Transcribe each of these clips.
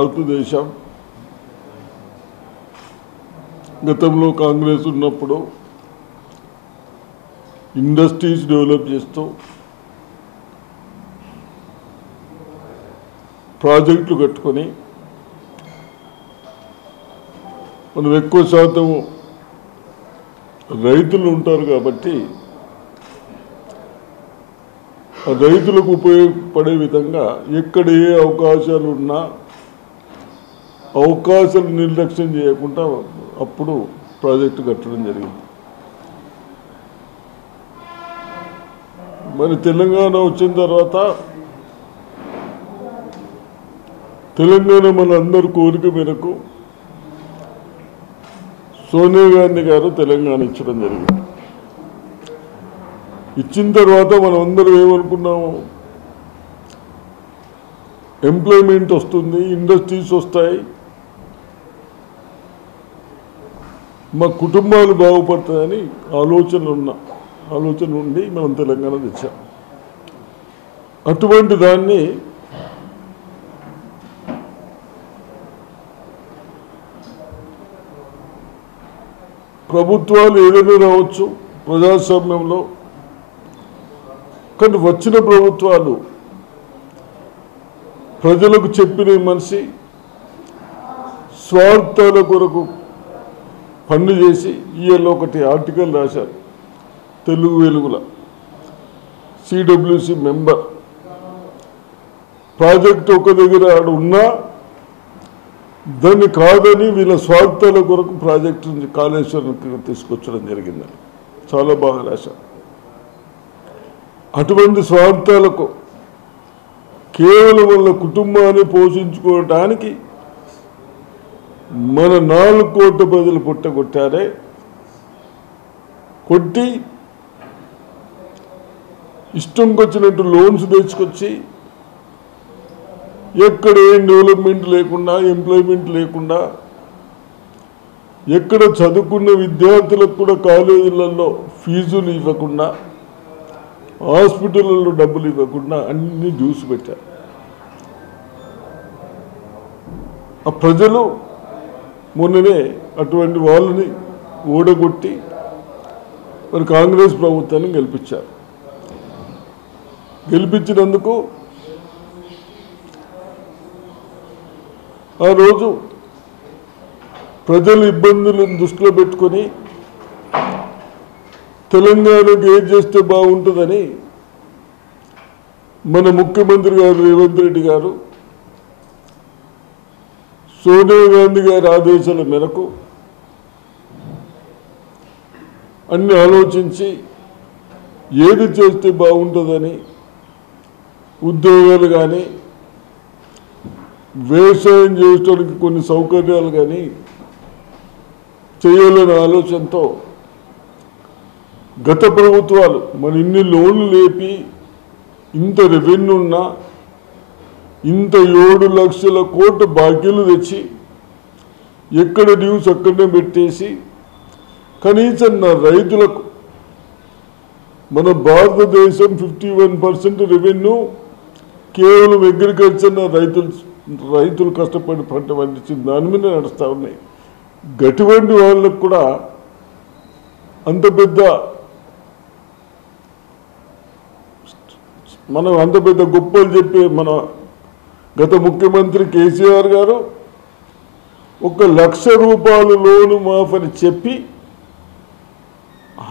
భారతదేశం గతంలో కాంగ్రెస్ ఉన్నప్పుడు ఇండస్ట్రీస్ డెవలప్ చేస్తూ ప్రాజెక్టులు కట్టుకొని మనం ఎక్కువ శాతం రైతులు ఉంటారు కాబట్టి ఆ రైతులకు ఉపయోగపడే విధంగా ఎక్కడ ఏ అవకాశాలు ఉన్నా అవకాశాలు నిర్లక్ష్యం చేయకుండా అప్పుడు ప్రాజెక్టు కట్టడం జరిగింది. మరి తెలంగాణ వచ్చిన తర్వాత తెలంగాణ మన అందరి కోరిక మేరకు సోనియా గాంధీ గారు తెలంగాణ ఇచ్చడం జరిగింది. ఇచ్చిన తర్వాత మనం అందరం ఏమనుకున్నాము, ఎంప్లాయ్మెంట్ వస్తుంది, ఇండస్ట్రీస్ వస్తాయి, మా కుటుంబాలు బాగుపడతాయని ఆలోచన ఉండి మనం తెలంగాణ తెచ్చాం. అటువంటి దాన్ని ప్రభుత్వాలు ఏదైనా రావచ్చు ప్రజాస్వామ్యంలో, కానీ వచ్చిన ప్రభుత్వాలు ప్రజలకు చెప్పిన మనిషి స్వార్థాల కొరకు పన్ను చేసి ఈయల్లో ఒకటి ఆర్టికల్ రాశారు తెలుగు వెలుగుల సిడబ్ల్యూసి మెంబర్. ప్రాజెక్ట్ ఒక దగ్గర ఉన్నా దాన్ని కాదని వీళ్ళ స్వార్థాల కొరకు ప్రాజెక్టు కాళేశ్వరంకి తీసుకొచ్చడం జరిగిందని చాలా బాగా రాశారు. అటువంటి స్వార్థాలకు కేవలం వాళ్ళ కుటుంబాన్ని పోషించుకోవటానికి మన 4 కోట్ల ప్రజలు పుట్టగొట్టారే, కొట్టి ఇష్టంకొచ్చినట్టు లోన్స్ తెచ్చుకొచ్చి ఎక్కడ ఏం డెవలప్మెంట్ లేకుండా, ఎంప్లాయ్మెంట్ లేకుండా, ఎక్కడ చదువుకున్న విద్యార్థులకు కూడా కాలేజీలలో ఫీజులు ఇవ్వకుండా, హాస్పిటల్లో డబ్బులు ఇవ్వకుండా అన్నీ చూసి పెట్టారు. ఆ ప్రజలు మొన్ననే అటువంటి వాళ్ళని ఓడగొట్టి మరి కాంగ్రెస్ ప్రభుత్వాన్ని గెలిపించారు. గెలిపించినందుకు ఆ రోజు ప్రజల ఇబ్బందులను దృష్టిలో పెట్టుకొని తెలంగాణకు ఏం చేస్తే బాగుంటుందని మన ముఖ్యమంత్రి గారు రేవంత్ రెడ్డి గారు సోనియా గాంధీ గారి ఆదేశాల మేరకు అన్ని ఆలోచించి ఏది చేస్తే బాగుంటుందని ఉద్యోగాలు కానీ వ్యవసాయం చేయడానికి కొన్ని సౌకర్యాలు కానీ చేయాలనే ఆలోచనతో గత ప్రభుత్వాలు మరి ఇన్ని లోన్లు లేపి ఇంత రెవెన్యూ ఉన్నా ఇంత 7 లక్షల కోట్ల బాకీలు తెచ్చి ఎక్కడ డ్యూస్ అక్కడనే పెట్టేసి కనీసం నా రైతులకు మన భారతదేశం 51% రెవెన్యూ కేవలం అగ్రికల్చర్ రైతులు కష్టపడి పంట పండించిన దాని మీద నడుస్తూ ఉన్నాయి. గటువంటి వాళ్ళకు కూడా అంత పెద్ద గొప్పలు చెప్పే మన గత ముఖ్యమంత్రి కేసీఆర్ గారు 1 లక్ష రూపాయలు లోను మాఫని చెప్పి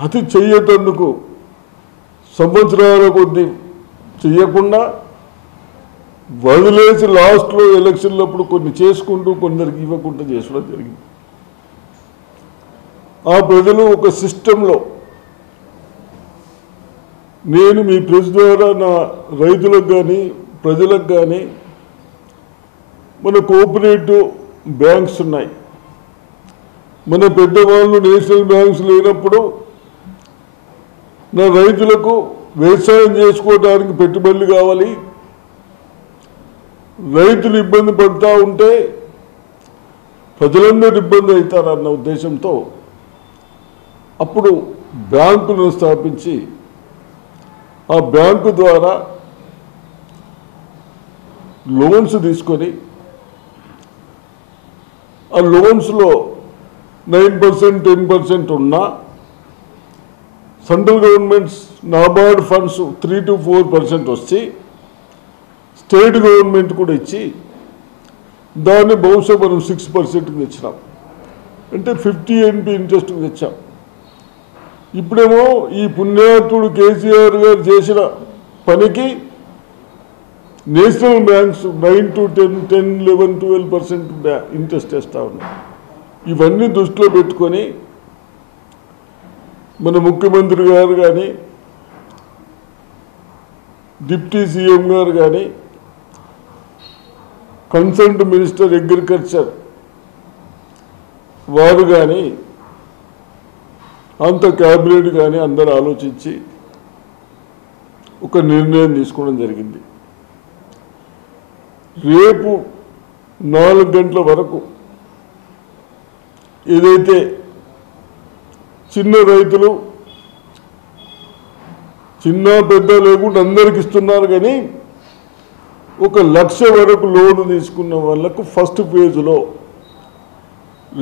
అది చెయ్యేటందుకు సంవత్సరాల కొద్దీ చెయ్యకుండా వదిలేసి లాస్ట్లో ఎలక్షన్లప్పుడు కొన్ని చేసుకుంటూ కొందరికి ఇవ్వకుండా చేసుకోవడం జరిగింది. ఆ ప్రజలు ఒక సిస్టంలో నేను మీ ప్రెస్ ద్వారా నా రైతులకు కానీ ప్రజలకు కానీ మన కోఆపరేటివ్ బ్యాంక్స్ ఉన్నాయి. మన పెద్దవాళ్ళు నేషనల్ బ్యాంక్స్ లేనప్పుడు నా రైతులకు వ్యవసాయం చేసుకోవడానికి పెట్టుబడులు కావాలి, రైతులు ఇబ్బంది పడుతూ ఉంటే ప్రజలందరూ ఇబ్బంది అవుతారన్న ఉద్దేశంతో అప్పుడు బ్యాంకులను స్థాపించి ఆ బ్యాంకు ద్వారా లోన్స్ తీసుకొని ఆ లోన్స్లో 9%, 10% ఉన్నా central governments NABARD funds 3 to 4% వచ్చి స్టేట్ గవర్నమెంట్ కూడా ఇచ్చి దాన్ని బహుశా మనం 6%కి తెచ్చినాం. అంటే 50 NP ఇంట్రెస్ట్కి తెచ్చాం. ఇప్పుడేమో ఈ పుణ్యాత్ముడు కేసీఆర్ గారు చేసిన పనికి నేషనల్ బ్యాంక్స్ 9 to 10, 11, 12% ఇంట్రెస్ట్ వేస్తూ ఉన్నాయి. ఇవన్నీ దృష్టిలో పెట్టుకొని మన ముఖ్యమంత్రి గారు కానీ డిప్యూటీ సీఎం గారు కానీ కన్సర్న్డ్ మినిస్టర్ అగ్రికల్చర్ వారు కానీ అంత క్యాబినెట్ కానీ అందరూ ఆలోచించి ఒక నిర్ణయం తీసుకోవడం జరిగింది. రేపు 4 గంటల వరకు ఏదైతే చిన్న రైతులు చిన్న పెద్ద లేకుండా అందరికి ఇస్తున్నారు, కానీ 1 లక్ష వరకు లోన్ తీసుకున్న వాళ్ళకు ఫస్ట్ ఫేజ్లో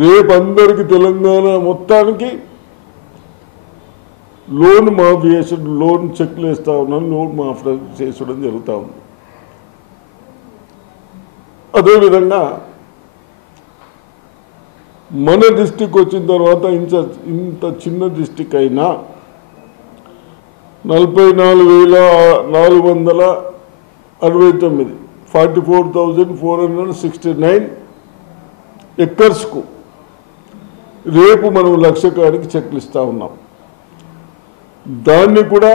రేపు అందరికీ తెలంగాణ మొత్తానికి లోన్ మాఫీ చేసి లోన్ చెక్లు వేస్తూ ఉన్నాను, లోన్ మాఫీ చేసడం జరుగుతూ ఉంది. అదేవిధంగా మన డిస్టిక్ వచ్చిన తర్వాత ఇంత చిన్న డిస్టిక్ అయినా 44,469 44,469 ఎకర్స్కు రేపు మనం 1 లక్ష కాడికి చెక్లు ఇస్తూ ఉన్నాం. దాన్ని కూడా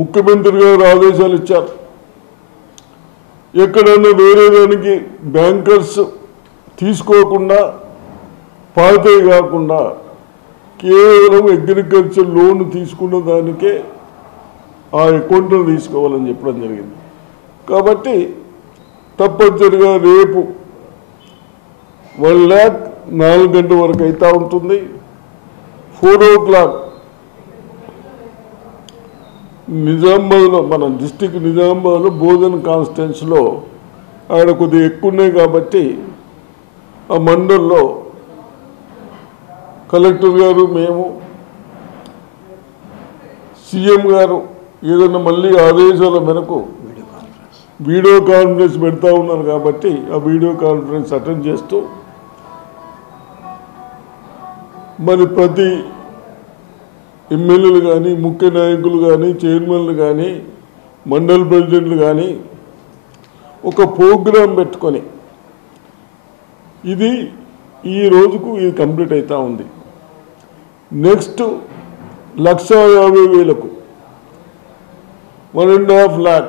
ముఖ్యమంత్రి గారు ఆదేశాలు ఇచ్చారు. ఎక్కడైనా వేరే దానికి బ్యాంకర్స్ తీసుకోకుండా పాతవి కాకుండా కేవలం అగ్రికల్చర్ లోన్ తీసుకున్న దానికే ఆ అకౌంట్లో తీసుకోవాలని చెప్పడం జరిగింది. కాబట్టి తప్పనిసరిగా రేపు 1 lakh 4 గంటల వరకు అవుతూ ఉంటుంది. 4 o'clock నిజామాబాద్లో మన డిస్టిక్ నిజామాబాద్లో బోధన్ కాన్స్టిట్యున్సీలో ఆడ కొద్దిగా ఎక్కువ ఉన్నాయి కాబట్టి ఆ మండల్లో కలెక్టర్ గారు మేము సీఎం గారు ఏదైనా మళ్ళీ ఆదేశాల మేరకు వీడియో కాన్ఫరెన్స్ పెడతా ఉన్నారు కాబట్టి ఆ వీడియో కాన్ఫరెన్స్ అటెండ్ చేస్తూ మరి ప్రతి ఎమ్మెల్యేలు కానీ ముఖ్య నాయకులు కానీ చైర్మన్లు కానీ మండల ప్రెసిడెంట్లు కానీ ఒక ప్రోగ్రాం పెట్టుకొని ఇది ఈ రోజుకు ఇది కంప్లీట్ అవుతూ ఉంది. నెక్స్ట్ 1,50,000 1.5 lakh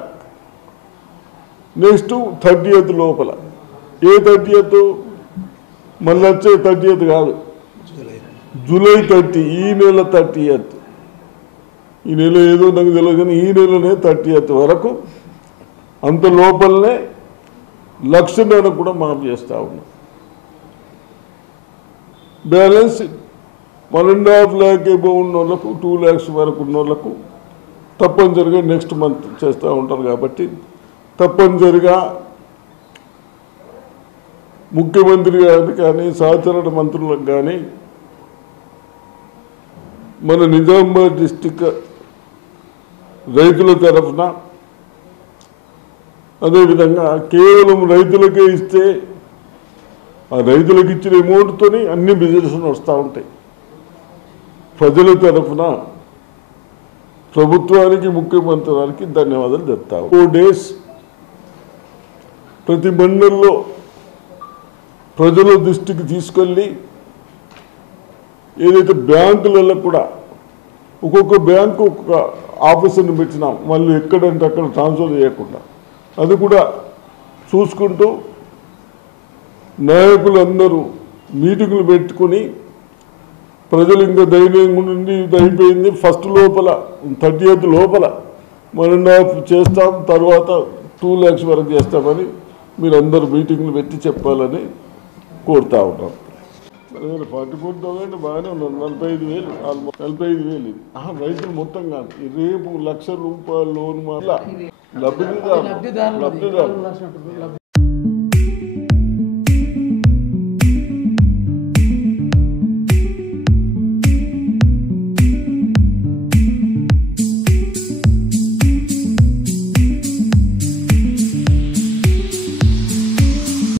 నెక్స్ట్ 30th లోపల. ఏ 30th? మళ్ళీ వచ్చే 30th కాదు, జూలై 30, ఈ నెల 30th. ఈ నెల ఏదో నాకు తెలియదు కానీ ఈ నెలనే 30th వరకు అంత లోపలనే 1,00,000 కూడా మాఫ్ చేస్తూ ఉన్నాం. బ్యాలెన్స్ 1.5 lakh ఎబో ఉన్న వాళ్ళకు 2 lakhs వరకు ఉన్న వాళ్ళకు తప్పనిసరిగా నెక్స్ట్ మంత్ చేస్తూ ఉంటారు. కాబట్టి తప్పనిసరిగా ముఖ్యమంత్రి గారికి కానీ సహచర మంత్రులకు కానీ మన నిజామాబాద్ డిస్టిక్ రైతుల తరఫున అదేవిధంగా కేవలం రైతులకే ఇస్తే ఆ రైతులకు ఇచ్చిన అమౌంట్తోని అన్ని బిజినెస్లు వస్తూ ఉంటాయి. ప్రజల తరఫున ప్రభుత్వానికి ముఖ్యమంత్రి గారికి ధన్యవాదాలు చెప్తాము. 4 days ప్రతి మండలంలో ప్రజల దృష్టికి తీసుకెళ్ళి ఏదైతే బ్యాంకులలో కూడా ఒక్కొక్క బ్యాంకు ఒక్కొక్క ఆఫీసర్ని పెట్టినాం, మళ్ళీ ఎక్కడంటే అక్కడ ట్రాన్స్ఫర్ చేయకుండా అది కూడా చూసుకుంటూ నాయకులందరూ మీటింగులు పెట్టుకుని ప్రజలు ఇంకా ధైర్యంగా ఉండి ఇది అయిపోయింది, ఫస్ట్ లోపల 30th లోపల 1.5 చేస్తాం, తర్వాత 2 lakhs వరకు చేస్తామని మీరందరూ మీటింగ్లు పెట్టి చెప్పాలని కోరుతా ఉన్నాం. 44,000 బాగానే ఉన్నాం. 45,000 ఆల్మోస్ట్ 45,000 ఇది రైతులు మొత్తం కాదు. రేపు 1,00,000 రూపాయల లోన్ లబ్ధిదారు